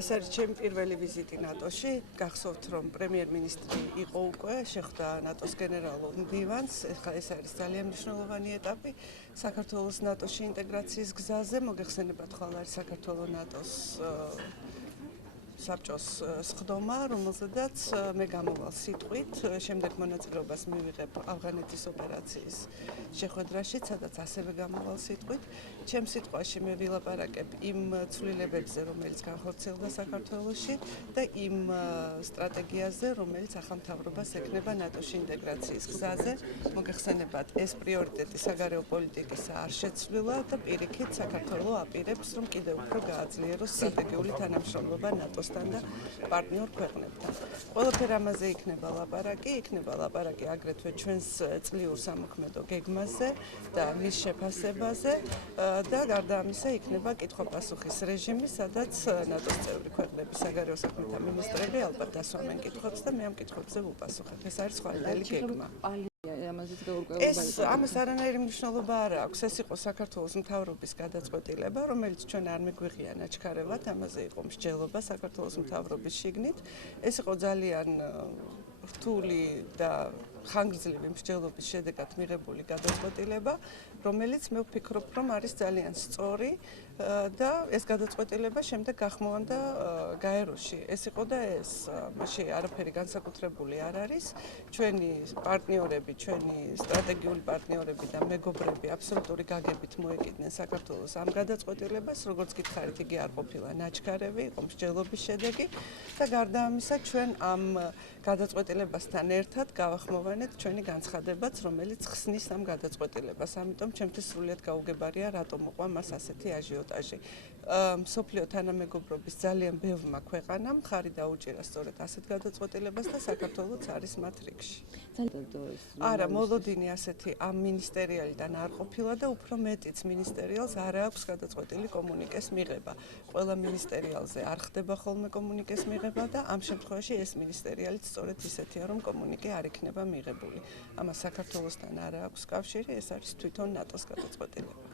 ეს არის ჩემი პირველი ვიზიტი ნატოში. გახსოვთ, რომ პრემიერ-მინისტრი იყო უკვე, შეხვდა ნატოს გენერალურ მდივანს. ეხლა ეს არის ძალიან მნიშვნელოვანი ეტაპი საქართველოს ნატოში ინტეგრაციის გზაზე. მოგეხსენებათ, ხვალ არის საქართველოს ნატოს საბჭოს სხდომა, რომელზედაც მე გამოვალ სიტყვით, შემდეგ მონაწილეობას მივიღებ ავღანეთის ოპერაციის შეხვედრაში, სადაც ასევე გამოვალ სიტყვით. ჩემ სიტყვაში მე ვილაპარაკებ იმ ცვლილებებზე, რომელიც განხორციელდა საქართველოში და იმ სტრატეგიაზე, რომელიც ახალ მთავრობას ექნება ნატოში ინტეგრაციის გზაზე. მოგეხსენებათ, ეს პრიორიტეტი საგარეო პოლიტიკისა არ შეცვლილა და პირიქით საქართველო აპირებს, რომ კიდევ უფრო გააძლიეროს სტრატეგიული თანამშრომლობა ნატოსთან და პარტნიორ ქვეყნებთან. ყველაფერ ამაზე იქნება ლაპარაკი აგრეთვე ჩვენს წლიურ სამოქმედო გეგმაზე და მის შეფასებაზე და გარდა ამისა იქნება კითხვა-პასუხის რეჟიმი, სადაც ნატოს წევრი ქვეყნების საგარეო საქმეთა მინისტრები ალბათ დასვამენ კითხვებს და მე ამ კითხვებზე ვუპასუხებ. ეს არის ხვალინდელი გეგმა. ამას არანაირი მნიშვნელობა არ აქვს. ეს იყო საქართველოს მთავრობის გადაწყვეტილება, რომელიც ჩვენ არ მიგვიღია ნაჩქარევად, ამაზე იყო მსჯელობა საქართველოს მთავრობის შიგნით. ეს იყო ძალიან რთული და ხანგრძლივი მსჯელობის შედეგად მიღებული გადაწყვეტილება, რომელიც მე ვფიქრობ, რომ არის ძალიან სწორი და ეს გადაწყვეტილება შემდეგ გახმოვანდა გაეროში. ეს იყო და ეს, მაშინ არაფერი განსაკუთრებული არ არის. ჩვენი პარტნიორები, ჩვენი სტრატეგიული პარტნიორები და მეგობრები აბსოლუტური გაგებით მოეკიდნენ საქართველოს ამ გადაწყვეტილებას, როგორც გითხარით, იგი არ ყოფილა ნაჩქარევი, იყო მსჯელობის შედეგი და გარდა ამისა, ჩვენ ამ გადაწყვეტილებასთან ერთად გავახმოვანეთ ჩვენი განცხადებაც, რომელიც ხსნის ამ გადაწყვეტილებას. ამიტომ ჩემთვის სრულიად გაუგებარია, რატომ მოყვა მას ასეთი აჟიოტაჟი. მსოფლიო თანამეგობრობის ძალიან ბევრმა ქვეყანამ მხარი დაუჭირა სწორედ ასეთ გადაწყვეტილებას და საქართველოც არის მათ რიგში. არა, მოლოდინი ასეთი ამ მინისტერიალიდან არ ყოფილა და უფრო მეტიც მინისტერიალს არ აქვს გადაწყვეტილი კომუნიკეს მიღება. ყველა მინისტერიალზე არ ხდება ხოლმე კომუნიკეს მიღება და ამ შემთხვევაში ეს მინისტერიალიც სწორედ ისეთია, რომ კომუნიკე არ იქნება მიღებული. ამას საქართველოსთან არ აქვს კავშირი, ეს არის თვითონ ნატოს გადაწყვეტილება.